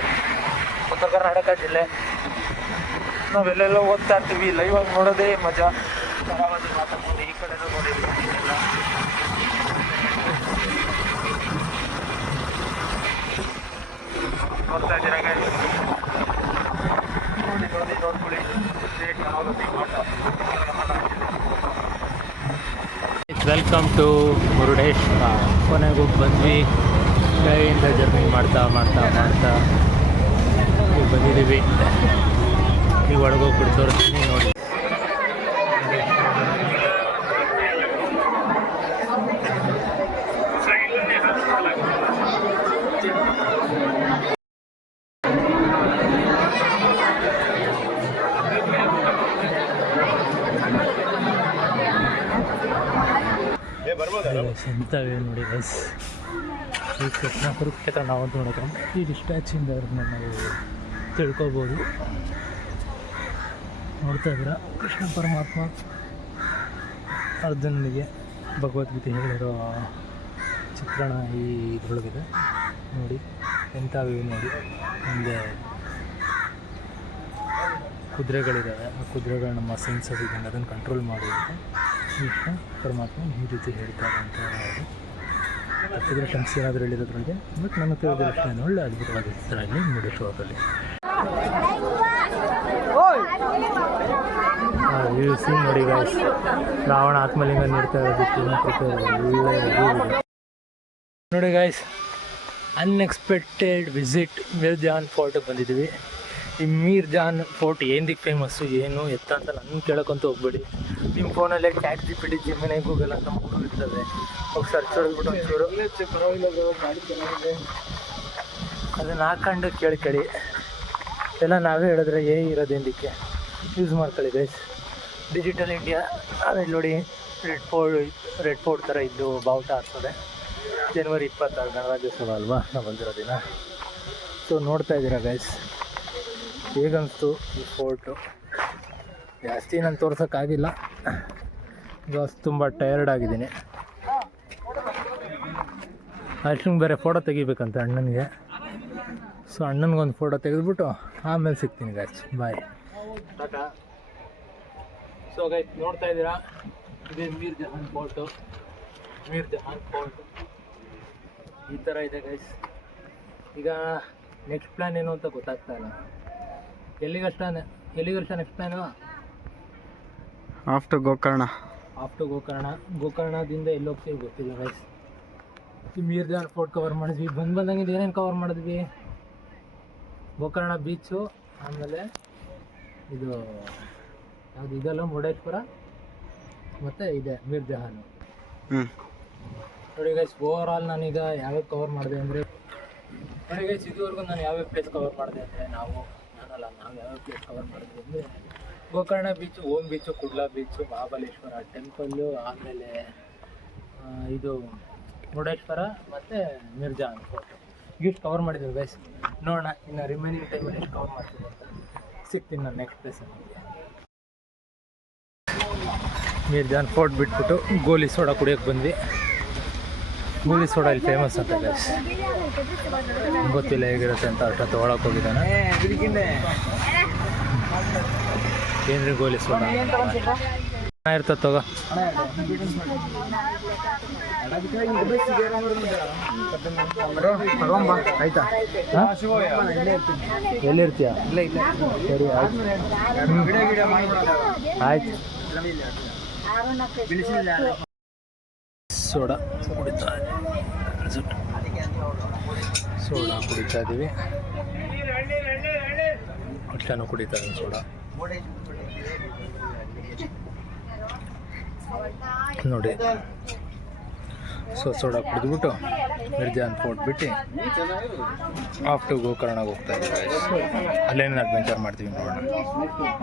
ಉತ್ತರ ಕರ್ನಾಟಕ ಜಿಲ್ಲೆ. ನಾವೆಲ್ಲೆಲ್ಲ ಹೋಗ್ತಾ ಇರ್ತೀವಿ, ಲೈವ್ ಆಗಿ ನೋಡೋದೇ ಮಜಾ. ಶರಾವತಿ ವಾಟರ್ ನೋಡಿ, ಈ ಕಡೆನೂ ನೋಡಿದ್ವಿ. ನೋಡ್ತಾ ಇದ್ದೀರಾ ಗಾಯ್ಸ್, ನೋಡ್ಕೊಳ್ಳಿ. Sharavathi water. Welcome to Murudeshwar. ಕೊನೆಗೂ ಬಂದ್ವಿ. ಕೈಯಿಂದ ಜರ್ನಿ ಮಾಡ್ತಾ ಈಗ ಬಂದಿದ್ದೀವಿ. ಈಗ ಒಳಗೋಗ್ಬಿಟ್ಟು ತೋರಿಸ್ತೀನಿ ನೋಡಿ. ಎಂತವೇ ನೋಡಿ ಗೈಸ್, ಈ ಕೃಷ್ಣ ಕುರುಕ್ಷೇತ್ರ ನಾವಂತೂ ನೋಡೋಕೆ ಈ ಡಿಸ್ಟ್ಯಾಚಿಂದ ಅವ್ರನ್ನ ನಾವು ತಿಳ್ಕೊಬೋದು. ನೋಡ್ತಾ ಇದ್ದೀರಾ, ಕೃಷ್ಣ ಪರಮಾತ್ಮ ಅರ್ಜುನನಿಗೆ ಭಗವದ್ಗೀತೆ ಹೇಳಿರೋ ಚಿತ್ರಣ ಈ ಇದ್ರೊಳಗಿದೆ ನೋಡಿ. ಎಂಥ ವ್ಯೂ ನೋಡಿ. ಮುಂದೆ ಕುದುರೆಗಳಿದ್ದಾವೆ, ಆ ಕುದುರೆಗಳು ನಮ್ಮ ಸೆನ್ಸಸ್ ಇದ್ದಂಗೆ ಅದನ್ನು ಕಂಟ್ರೋಲ್ ಮಾಡೋದಕ್ಕೆ ಕೃಷ್ಣ ಪರಮಾತ್ಮ ಈ ರೀತಿ ಹೇಳ್ತಾರೆ ಅಂತ ಹೇಳೋದು. ತಪ್ಪಿದ್ರೆ ಕ್ಷಮಿಸಿ ಏನಾದರೂ ಹೇಳಿರೋದ್ರೊಳಗೆ. ಬಟ್ ನನಗೆ ತಿಳಿದಿರೋ ಒಳ್ಳೆ ಅದ್ಭುತವಾದ ಚಿತ್ರ ಇಲ್ಲಿ ಮುರುಡೇಶ್ವರದಲ್ಲಿ. ವ್ಯೂ ಸೀನ್ ನೋಡಿ ಗಾಯ್ಸ್, ರಾವಣ ಆತ್ಮಲಿಂಗ ನೀಡ್ತಾ ಇರೋದಕ್ಕೆ ಒಳ್ಳೆ ನೋಡಿ guys. Unexpected visit Mirjan ಫೋರ್ಟಿಗೆ ಬಂದಿದ್ದೀವಿ. ಈ ಮೀರ್ ಜಾನ್ ಫೋರ್ಟ್ ಏನಕ್ಕೆ ಫೇಮಸ್ಸು ಏನು ಎತ್ತ ಅಂತ ನನ್ನ ಕೇಳೋಕ್ಕಂತೂ ಹೋಗ್ಬೇಡಿ. ನಿಮ್ಮ ಫೋನಲ್ಲೇ ಚಾಟ್ GPT, ಜಿಮಿನಿ, ಗೂಗಲ್ ಅಂತ 3 ಇರ್ತವೆ. ಹೋಗಿ ಸರ್ಚ್ ಹೊಡೆದ್ಬಿಟ್ಟು ಒಂಚೂರು ಅದನ್ನು ಹಾಕೊಂಡು ಕೇಳಿ. ಎಲ್ಲ ನಾವೇ ಹೇಳಿದ್ರೆ ಇರೋದೇನಕ್ಕೆ ಯೂಸ್ ಮಾಡ್ಕೊಳ್ಳಿ ಗೈಸ್. Digital India. ಆಮೇಲೆ ನೋಡಿ, ರೆಡ್ ಫೋರ್ಟ್ ಥರ ಇದ್ದು ಬಾವುಟ ಹಾಕ್ತದೆ. ಜನವರಿ 26 ಗಣರಾಜ್ಯೋತ್ಸವ ಅಲ್ವಾ ನಾವು ಬಂದಿರೋ ದಿನ. ಸೊ ನೋಡ್ತಾ ಇದ್ದೀರಾ ಗೈಸ್, ಹೇಗನ್ನಿಸ್ತು ಈ ಫೋರ್ಟು. ಜಾಸ್ತಿ ನಾನು ತೋರ್ಸೋಕ್ಕಾಗಿಲ್ಲ, ಬಿಕಾಸ್ ತುಂಬ ಟಯರ್ಡ್ ಆಗಿದ್ದೀನಿ. ಅಷ್ಟೊಂದು ಬೇರೆ ಫೋಟೋ ತೆಗಿಬೇಕಂತ ಅಣ್ಣನಿಗೆ. ಸೊ ಅಣ್ಣನಿಗೊಂದು ಫೋಟೋ ತೆಗೆದುಬಿಟ್ಟು ಆಮೇಲೆ ಸಿಗ್ತೀನಿ ಗಾಯ್ಸ್. ಬಾಯ್, ಟಾಟಾ. ಸೊ ಗೈಸ್ ನೋಡ್ತಾ ಇದ್ದೀರಾ, ಇದೇ ಮೀರ್ ಜಹಾನ್ ಫೋರ್ಟು. ಈ ಥರ ಇದೆ ಗೈಸ್. ಈಗ ನೆಕ್ಸ್ಟ್ ಪ್ಲ್ಯಾನ್ ಏನು ಅಂತ ಗೊತ್ತಾಗ್ತಾ ಇಲ್ಲ. ಎಲ್ಲಿಗಷ್ಟ ನೆಕ್ಸ್ಟ್ ಪ್ಲ್ಯಾನು? ಆಫ್ಟರ್ ಗೋಕರ್ಣ. ಗೋಕರ್ಣದಿಂದ ಎಲ್ಲಿ ಹೋಗ್ತೀವಿ ಗೊತ್ತಿಲ್ಲ ಗೈಸ್. ಈ ಮೀರ್ ಜಾನ್ ಫೋರ್ಟ್ ಕವರ್ ಮಾಡಿದ್ವಿ. ಬಂದಂಗೆ ಏನೇನು ಕವರ್ ಮಾಡಿದ್ವಿ? ಗೋಕರ್ಣ ಬೀಚು, ಆಮೇಲೆ ಇದು ಯಾವುದು ಇದೆಲ್ಲ ಮುರುಡೇಶ್ವರ, ಮತ್ತು ಇದೆ ಮೀರ್ ಜಹಾನು. ನೋಡಿ ಗೈಸ್, ಓವರ್ ಆಲ್ ನಾನೀಗ ಯಾವ್ಯಾವ ಕವರ್ ಮಾಡಿದೆ ಅಂದರೆ, ನೋಡಿ ಗೈಸ್ ಇದುವರೆಗೂ ನಾನು ಯಾವ್ಯಾವ ಪ್ಲೇಸ್ ಕವರ್ ಮಾಡಿದೆ ಅಂದರೆ ನಾವು ಯಾವ್ಯಾವ ಪ್ಲೇಸ್ ಕವರ್ ಮಾಡಿದ್ವಿ ಅಂದರೆ Gokarna beach, Om beach, Kudle beach, Mahabaleshwar temple, ಆಮೇಲೆ ಇದು ಮುರುಡೇಶ್ವರ ಮತ್ತು ಮೀರ್ ಜಾನ್ ಫೋರ್ಟ್ ಇಷ್ಟು ಕವರ್ ಮಾಡಿದ್ದೀವಿ ಗೈಸ್. ನೋಡೋಣ ಇನ್ನು ರಿಮೈನಿಂಗ್ ಟೈಮಲ್ಲಿ ಎಷ್ಟು ಕವರ್ ಮಾಡ್ತೀವಿ ಅಂತ. ಸಿಗ್ತೀನಿ ನಾನು ನೆಕ್ಸ್ಟ್ ಪ್ಲೇಸಲ್ಲಿ. ಮೀರ್ ಜಾನ್ ಫೋರ್ಟ್ ಬಿಟ್ಬಿಟ್ಟು ಗೋಲಿ ಸೋಡಾ ಕುಡಿಯೋಕ್ಕೆ ಬಂದ್ವಿ. ಗೋಲಿ ಸೋಡಾ ಇಲ್ಲಿ ಫೇಮಸ್ ಅಂತ ಗೈಸ್. ಗೊತ್ತಿಲ್ಲ ಹೇಗಿರುತ್ತೆ ಅಂತ ಅಷ್ಟು ತೊಗೊಳಕ್ಕೆ ಹೋಗಿದ್ದಾನೆ. ಏನ್ರಿ ಗೋಲಿ ಸೋಡಾ ಇರ್ತದೆ ತಗೋ. ಆಯ್ತಾ? ಎಲ್ಲಿರ್ತೀಯ? ಸರಿ ಆಯ್ತು. ಸೋಡಾ ಕುಡಿತಾ ಇದ್ದೀವಿ. ಅಷ್ಟನ್ನು ಕುಡಿತಾ ಇದ್ದೀನಿ ಸೋಡಾ ನೋಡಿ. ಸೋಡಾ ಕುಡಿದ್ಬಿಟ್ಟು ಮೀರ್ ಜಾನ್ ಫೋರ್ಟ್ ಬಿಟ್ಟು ಆಫ್ಟರ್ ಗೋಕರ್ಣಗೆ ಹೋಗ್ತಾ ಇದ್ದೀವಿ. ಅಲ್ಲೇನೇನು ಅಡ್ವೆಂಚರ್ ಮಾಡ್ತೀವಿ ನೋಡೋಣ.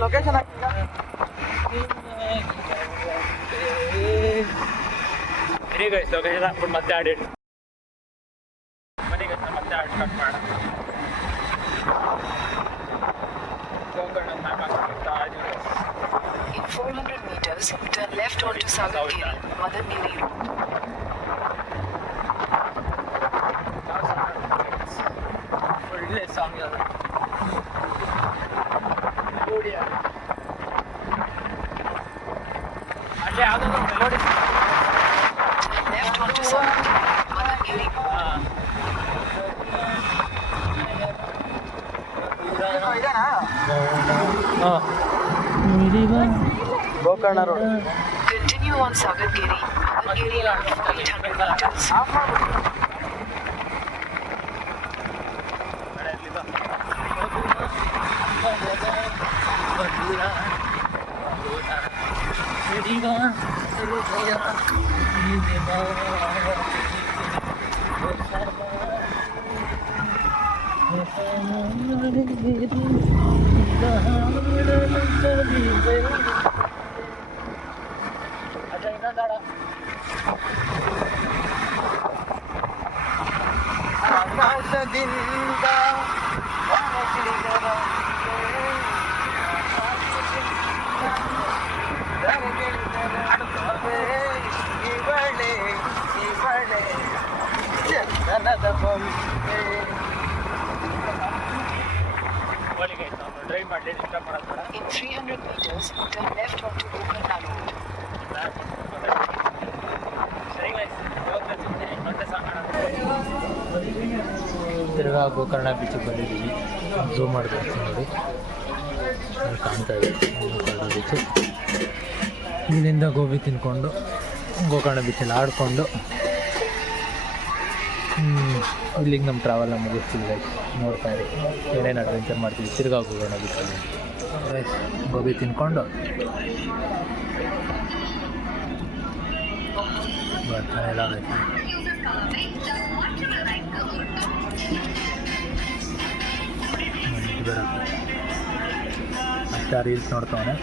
ಲೊಕೇಶನ್ ಸರಿ ಗೈಸ್ ಲೊಕೇಶನ್ ಹಾಕ್ಬಿಟ್ಟು ಮತ್ತೆ ಆಡಿಟ್ ಬನ್ನಿ ಗೈಸ್ ಮತ್ತೆ ಆಡ್ ಸ್ಟಾರ್ಟ್ ಮಾಡೋಣ ಗೋಕರ್ಣ ಮ್ಯಾಪ್ ಹಾಕ್ತಾ ಇದೀವಿ In 400 meters, turn left onto Sagargiri, Madangiri Road. ಒಳ್ಳೆ ಸಾಂಗ್ ಅದು ಅಲ್ಲೇ ಯಾವುದಾದ್ರು melody Turn left onto Sagargiri, Madangiri Road. Gokarna road Continue on Sagargiri, Madangiri Road for 800 meters. ಆಕಾಶದಿಂದ ಇವಳೆ ಇವಳೆ ಚಂದನದ ಬೊಂಬೆ ಡ್ರೈವ್ ಮಾಡಲಿ ಡಿಸ್ಟರ್ಬ್ ಮಾಡೋದು ಬೇಡ In 300 meters, turn left onto Gokarna Road. ಸರಿ ಗೈಸ್ ಮತ್ತೆ ಸಾಂಗ್ ತಿರ್ಗಾ ಗೋಕರ್ಣ ಬೀಚಿಗೆ ಬಂದಿದ್ದೀವಿ ಝೂಮ್ ಮಾಡ್ಬೇಕು ನೋಡಿ ಅಲ್ಲಿ ಕಾಣ್ತಾ ಇದೆ ಗೋಕರ್ಣ ಬೀಚು. ಇಲ್ಲಿಂದ ಗೋಬಿ ತಿನ್ಕೊಂಡು ಗೋಕರ್ಣ ಬೀಚಲ್ಲಿ ಆಡಿಕೊಂಡು ಇಲ್ಲಿಗೆ ನಮ್ಮ ಟ್ರಾವೆಲ್ನ ಮುಗಿಸ್ತೀವಿ ಗೈಸ್. ನೋಡ್ತಾ ಇರಿ ಏನೇನು ಅಡ್ವೆಂಚರ್ ಮಾಡ್ತೀವಿ. ತಿರ್ಗಾ ಗೋಕರ್ಣ ಬೀಚಲ್ಲಿ ಗೈಸ್ ಗೋಬಿ ತಿನ್ಕೊಂಡು ಬರ್ತಾನೆ ಎಲ್ಲ ಆಗೈತೆ. ಅಷ್ಟ ರೀಲ್ಸ್ ನೋಡ್ತಾವನೆ.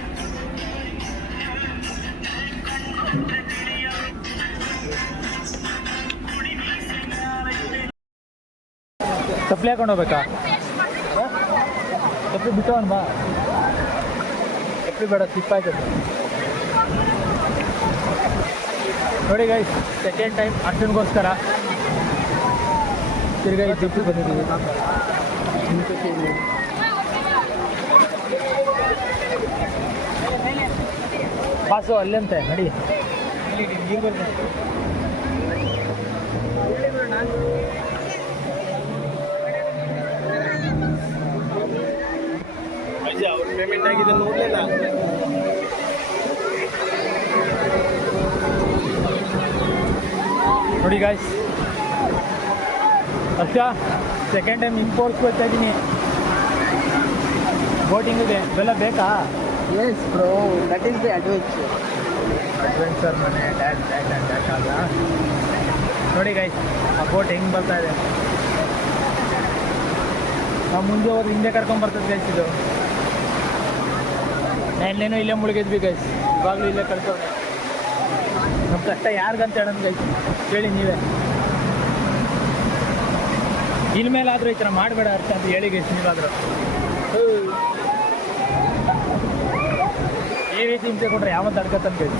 ಚಪ್ಪಲಿ ಹಾಕೊಂಡು ಹೋಗ್ಬೇಕಾ? ಚಪ್ಪಲಿ ಬಿಟ್ಟವನ್ ಬಾ. ಚಪ್ಪಲಿ ಬೇಡ, ಸ್ಲಿಪ್ ಆಯ್ತದೆ ನೋಡಿ ಗೈಸ್. ಸೆಕೆಂಡ್ ಟೈಮ್ ಅರ್ಜುನ್ಗೋಸ್ಕರ ತಿರ್ಗಾ ಈ ಟ್ರಿಪ್ಪಿಗೆ ಬಂದಿದ್ದೀವಿ. ಬಾಸು ಅಲ್ಲಂತೆ ನಡಿ. ಪೇಮೆಂಟ್ ಆಗಿದೆ ನೋಡಲಿಲ್ಲ. ನೋಡಿ ಗಾಯ್ಸ್, ಅಷ್ಟ ಸೆಕೆಂಡ್ ಟೈಮ್ ಇಂಪೋರ್ಟ್ಸ್ ಬರ್ತಾ ಇದ್ದೀನಿ ಬೋಟಿಂಗಿಗೆ. ಇವೆಲ್ಲ ಬೇಕಾ? S bro, that is the adventure ಮನೆ ಡ್ಯಾಟ್ ಅಲ್ಲ. ನೋಡಿ ಗೈಸ್ ಆ ಬೋಟ್ ಹೆಂಗೆ ಬರ್ತಾ ಇದೆ. ನಾವು ಮುಂದೆ ಹೋದ್ರೆ ಹಿಂದೆ ಕರ್ಕೊಂಬರ್ತದೆ ಗೈಸ್. ಇದು ನಾನೇನೋ ಇಲ್ಲೇ ಮುಳುಗಿದ್ವಿ ಗೈಸ್. ಇವಾಗಲೂ ಇಲ್ಲೇ ಕಳ್ಸೋಣ. ನಮ್ಮ ಕಷ್ಟ ಯಾರಿಗಂತ ಹೇಳೋಣ ಗೈಸ್, ಕೇಳಿ ನೀವೇ. ಇನ್ಮೇಲಾದರೂ ಈ ಥರ ಮಾಡಬೇಡ ಅರ್ಥ ಅಂತ ಹೇಳಿ ಗೈಸ್ ನೀವಾದರೂ. ಈ ರೀತಿ ಹಿಂಸೆ ಕೊಟ್ರೆ ಯಾವತ್ತು ಅಡ್ಕತ್ತಂತ ಗೈಸ್.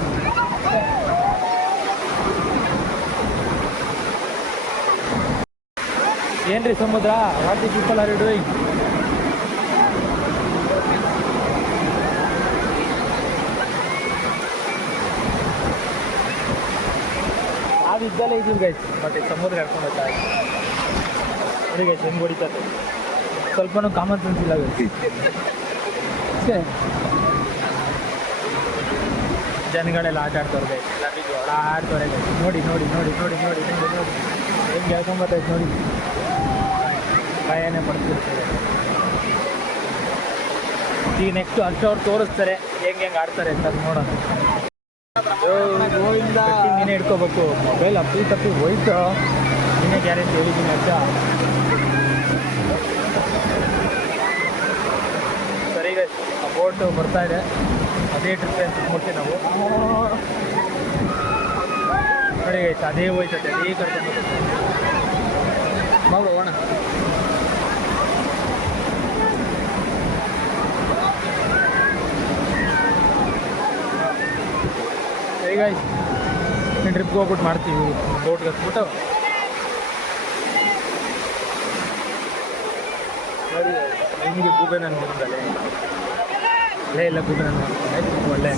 ಏನ್ರಿ ಸಮುದ್ರ, what the people are you doing? ನಾವು ಇದ್ದಲ್ಲೇ ಇದ್ದೀವಿ ಗೈಸ್, ಬಟ್ ಸಮುದ್ರ ಕರ್ಕೊಂಡು ಹೋಗ್ತಾ ಇದೆ. ನೋಡಿ ಗೈಸ್ ಹೆಂಗೆ ಹೊಡಿತಾರೆ. ಸ್ವಲ್ಪನೂ ಕಾಮನ್ ಸೆನ್ಸ್ ಇಲ್ಲ ಗೈಸ್. ಜನಗಳೆಲ್ಲ ಆಟ ಆಡ್ತವ್ರೆ ಗೈಸ್. ಎಲ್ಲ ಆಡ್ತವ್ರೆ ಗೈಸ್. ನೋಡಿ ನೋಡಿ ನೋಡಿ ನೋಡಿ ನೋಡಿ ನೋಡಿ ನೋಡಿ ಹೆಂಗೆ ಹೇಳ್ಕೊಂಬರ್ತೈತೆ ನೋಡಿ. ಭಯನೇ ಪಡ್ತಿರ್ತಾರೆ. ಈಗ ನೆಕ್ಸ್ಟ್ ಅವ್ರು ತೋರಿಸ್ತಾರೆ ಹೆಂಗೆ ಆಡ್ತಾರೆ ಅಂತ ನೋಡೋಣ. ನೀನೇ ಹಿಡ್ಕೋಬೇಕು. ಮೊಬೈಲ್ ತಪ್ಪಿ ಹೋಯ್ತು, ನೀನೇ ಗ್ಯಾರಂಟಿ ಹೇಳಿದ್ದೀನಿ ಅಂತ. ಸರಿ ಗೈಸ್, ಆ ಬೋಟು ಬರ್ತಾ ಇದೆ. ಅದೇ ಟ್ರಿಪ್ ಅಂತ ಮುಟ್ತೀವಿ ನಾವು. ನೋಡಿ ಗೈಸ್, ಅದೇ ಹೋಯ್ತದೆ, ಅದೇ ಕರ್ಕೊಂಡು ಹೋಗೋಣ. ಸರಿ ಗೈಸ್, ಟ್ರಿಪ್ಗೆ ಹೋಗ್ಬಿಟ್ಟು ಮಾಡ್ತೀವಿ. ಬೋಟ್ಗೆ ಹತ್ಬಿಟ್ಟು ನಿಮಗೆ ಗೂಬೆ ನನ್ನ ಮುಂದಲ್ಲೇ ಅಲ್ಲೇ ಇಲ್ಲ. ಗೂಬೆ ನನ್ನ ಒಳ್ಳೆ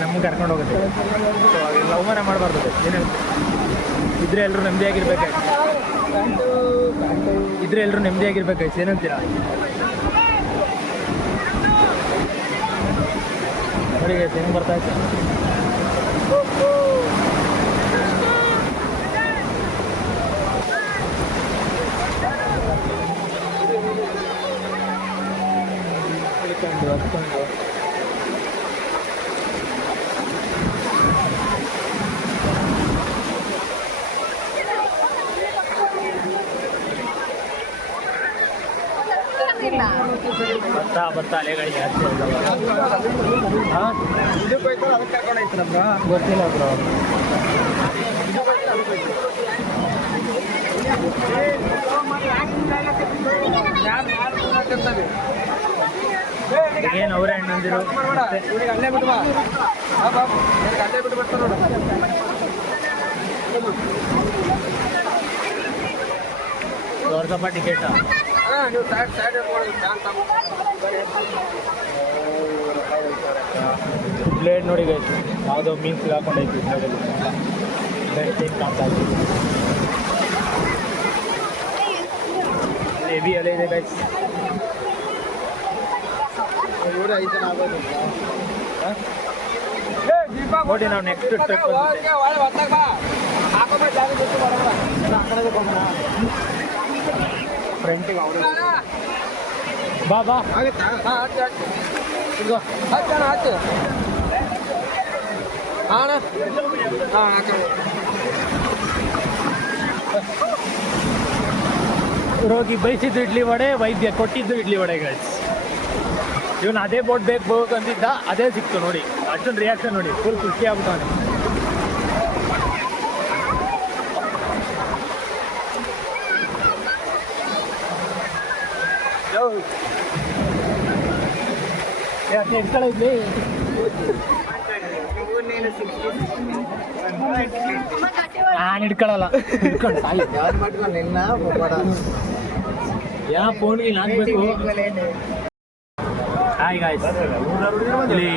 ನಮ್ಗೆ ಕರ್ಕೊಂಡು ಹೋಗುತ್ತೆ. ಸೊ ಅವೆಲ್ಲ ಅವಮಾನ ಮಾಡಬಾರ್ದು. ಏನು ಹೇಳ್ತೀವಿ, ಇದ್ರೆ ಎಲ್ಲರೂ ನೆಮ್ಮದಿಯಾಗಿರ್ಬೇಕಾಯ್ತು. ಇದ್ರೆ ಎಲ್ಲರೂ ನೆಮ್ಮದಿಯಾಗಿರ್ಬೇಕಾಯ್ತು. ಏನಂತೀರಾ? ನೋಡಿ ಗೈಸ್ ಹೆಂಗೆ ಬರ್ತಾ ಇತ್ತು. ಹತ್ಕೊಂಡು ಬರ್ತಾ ಬರ್ತಾ ಅಲೆಗಳಿಗೆ ಜಾಸ್ತಿ ಹಾಂ. ಇದಕ್ಕೆ ಹೋಯ್ತಾರೆ, ಅದಕ್ಕೆ ಕರ್ಕೊಂಡು ಹೋಯ್ತಾರೆ ಬ್ರೋ. ಗೊತ್ತಿಲ್ಲ ಬ್ರೋ. ಏನು ಅವರೇ ಹಣ್ಣಂದಿರು ಇವ್ರಿಗೆ ಅಲ್ಲೇ ಬಿಟ್ಟು ಬಾ. ಅಲ್ಲೇ ಬಿಟ್ಟು ಬರ್ತಾರೆ ನೋಡು. ತೋರ್ಸಪ್ಪ ಟಿಕೆಟ್. ನೀವು ಸೈಡ್ ಬ್ಲೇಡ್ ನೋಡಿ ಗೈಸ್, ಯಾವುದೋ ಮೀನ್ಸ್ ಹಾಕೊಂಡೈತಿ ಬ್ಲೇಡಲ್ಲಿ. ಬೆಸ್ಟ್ ಏನು ಕಾಣ್ತಾ ಇದ್ದೀವಿ. ಹೆವಿ ಅಲೆ ಇದೆ ಗೈಸ್. 5 ಜನ ಆಗೋದು. ನೋಡಿ ನಾವು ನೆಕ್ಸ್ಟ್ ಟ್ರಿಪ್ ಫ್ರೆಂಟಿಗೆ ಅವರು ಬಾ ಬಾ ಆಗುತ್ತಾ? ಇಲ್ಗೋ ಆಯ್ತು ಅಣ್ಣ ರೋಗಿ ಬಯಸಿದ್ದು ಇಡ್ಲಿ ವಡೆ, ವೈದ್ಯ ಕೊಟ್ಟಿದ್ದು ಇಡ್ಲಿ ವಡೆ ಗೈಸ್. ಇವನು ಅದೇ ಬೋಟ್ ಬೇಕು ಅಂತಿದ್ದ, ಅದೇ ಸಿಕ್ತು ನೋಡಿ. ಅಷ್ಟೊಂದು ರಿಯಾಕ್ಷನ್ ನೋಡಿ, ಫುಲ್ ಖುಷಿ ಆಗ್ಬಿಟ್ಟವನೆ. ಎಷ್ಟು ಕಡೆ ಇದ್ಲಿ ನಾನು ಹಿಡ್ಕೊಳ್ಳಲ್ಲ, ಹಿಡ್ಕೊಂಡು ಸಾಯಿ. ಯಾರು ಮಾಡಿಲ್ಲ ನಿನ್ನ ಯಾ ಫೋನ್ಗೆ ಹಾಕ್ಬೇಕು. ಹಾಯ್ ಗಾಯ್ಸ್, ಇಲ್ಲಿ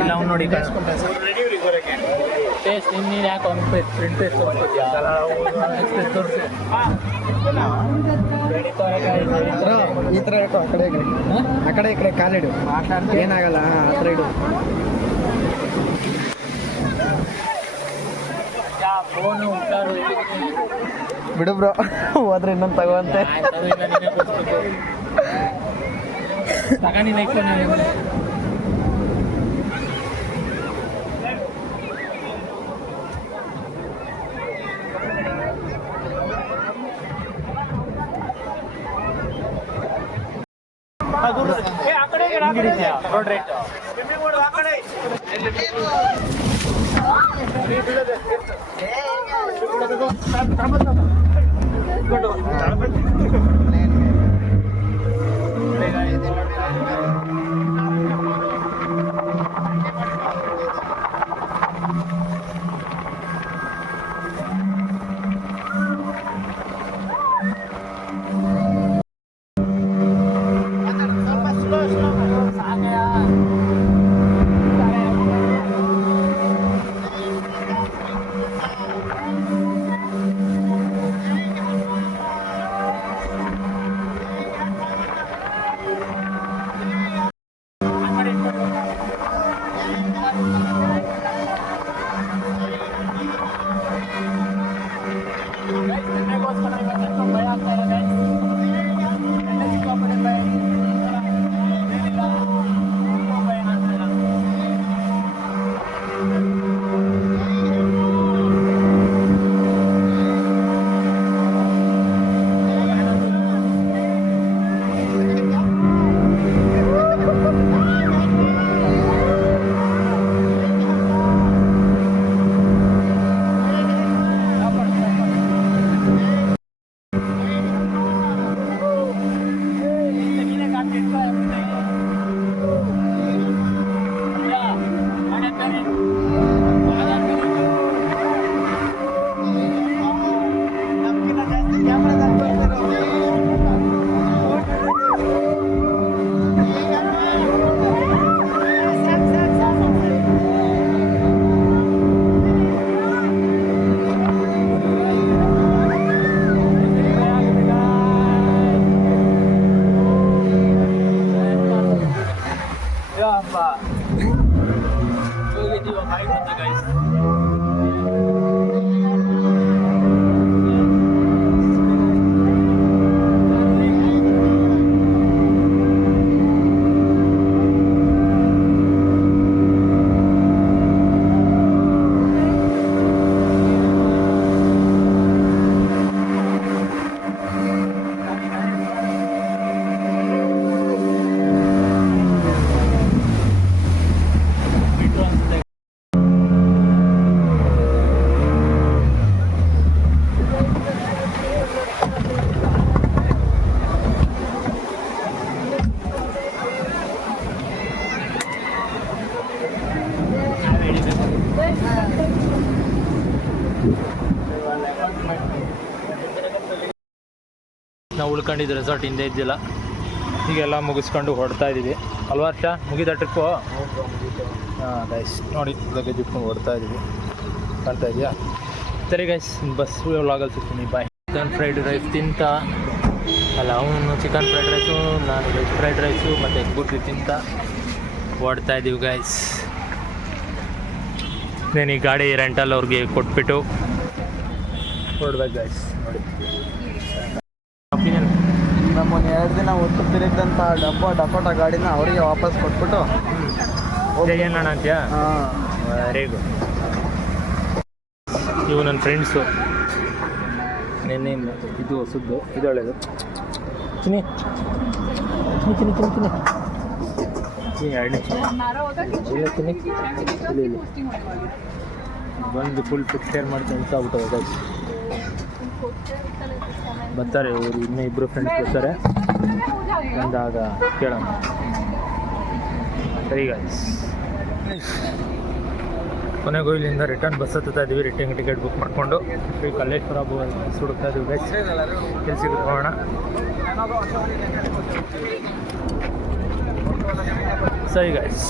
ಇಲ್ಲ ಅವ್ನು ನೋಡಿ ಟೇಸ್ಟ್ ನೀನು ಯಾಕೆ ಅವ್ನು ಪ್ರಿಂಟ್ ಟೇಸ್ಟ್ ತೋರಿಸ್ಕೊದ್ಯಾ? ಈ ಥರ ಇಟ್ಟು ಆ ಕಡೆ ಈ ಕಡೆ ಕಾಲಿಡು, ಏನಾಗಲ್ಲ. ಆ ಥರ ಇಡು. ಫೋನು ಹುಷಾರು, ಬಿಡು ಬ್ರೋ, ಹೋದ್ರೆ ಇನ್ನೊಂದು ತಗೋಂತೆ. ತಗೊಂಡಿಲ್ಲ ರೋಡ್ ರೈಟ್ ನಾವು ಉಳ್ಕೊಂಡಿದ್ದು ರೆಸಾರ್ಟ್ ಹಿಂದೆ ಇದ್ದಿಲ್ಲ. ಹೀಗೆಲ್ಲ ಮುಗಿಸ್ಕೊಂಡು ಹೊಡ್ತಾ ಇದ್ದೀವಿ ಅಲ್ವಾ ಹರ್ಷ? ಮುಗಿದ ಟ್ರಿಪ್ಪು? ಹಾಂ ಗೈಸ್ ನೋಡಿ, ಲಗೇಜ್ ಇಟ್ಕೊಂಡು ಹೊಡ್ತಾ ಇದ್ದೀವಿ, ಕಾಣ್ತಾ ಇದೆಯಾ? ಸರಿ ಗೈಸ್, ಬಸ್ ವ್ಲಾಗಲ್ಲಿ ಸಿಗ್ತೀನಿ, ಬಾಯ್. ಚಿಕನ್ ಫ್ರೈಡ್ ರೈಸ್ ತಿಂತ ಅಲ್ಲ, ಅವನು ಚಿಕನ್ ಫ್ರೈಡ್ ರೈಸು, ನಾನು ವೆಜ್ ಫ್ರೈಡ್ ರೈಸು ಮತ್ತು ಎಗ್ ಬುರ್ಜಿ ತಿಂತ ಓಡ್ತಾ ಇದ್ದೀವಿ ಗೈಸ್. ನಾನು ಈ ಗಾಡಿ ರೆಂಟಲ್ ಅವ್ರಿಗೆ ಕೊಟ್ಬಿಟ್ಟು ಹೊರಡ್ಬೇಕು ಗೈಸ್. ನೋಡಿ ಒಪಿನಿಯನ್. ನಮ್ಮನ್ನು 2 ದಿನ ಒತ್ತು ತಿರುಗಿದಂಥ ಡಕೋಟ ಗಾಡಿನ ಅವರಿಗೆ ವಾಪಸ್ ಕೊಟ್ಬಿಟ್ಟು ಏನಣ್ಣ ಅಂತ್ಯಾ? Very good. ಇವು ನನ್ನ ಫ್ರೆಂಡ್ಸು. ನೆನ್ನೆ ಇದು ಹೊಸದ್ದು, ಇದು ಒಳ್ಳೆಯದು. ಚಿನ್ನಿ ಚಿನ್ನಿ ಚಿನ್ನಿ ಚಿನ್ನಿ ಚಿನ್ನಿ ಚಿನ್ನಿ 2 ಇಲ್ಲ ಚಿನ್ನಿ ಇಲ್ಲಿ ಬಂದು ಫುಲ್ ಪಿಕ್ಚರ್ ಮಾಡಿ ಅನ್ಸಾಗ್ಬಿಟ್ಟದೆ ಗೈಸ್. ಬರ್ತಾರೆ ಇವರು, ಇನ್ನೂ 2 ಫ್ರೆಂಡ್ಸ್ ಬರ್ತಾರೆ. ಬಂದಾಗ ಕೇಳೋಣ. ಸರಿ ಗೈಸ್, ಕೊನೆಗೂ ಇಲ್ಲಿಂದ ರಿಟರ್ನ್ ಬಸ್ ಹತ್ತಾ ಇದ್ದೀವಿ. ರಿಟರ್ನ್ ಟಿಕೆಟ್ ಬುಕ್ ಮಾಡಿಕೊಂಡು ಶ್ರೀ ಕಲ್ಲೇಶ್ವರ ಬಸ್ ಹುಡುಕ್ತಾ ಇದ್ದೀವಿ ಗೈಸ್. ಕೆಲ್ಸಕ್ಕೆ ಹೋಗೋಣ. ಸರಿ ಗೈಸ್.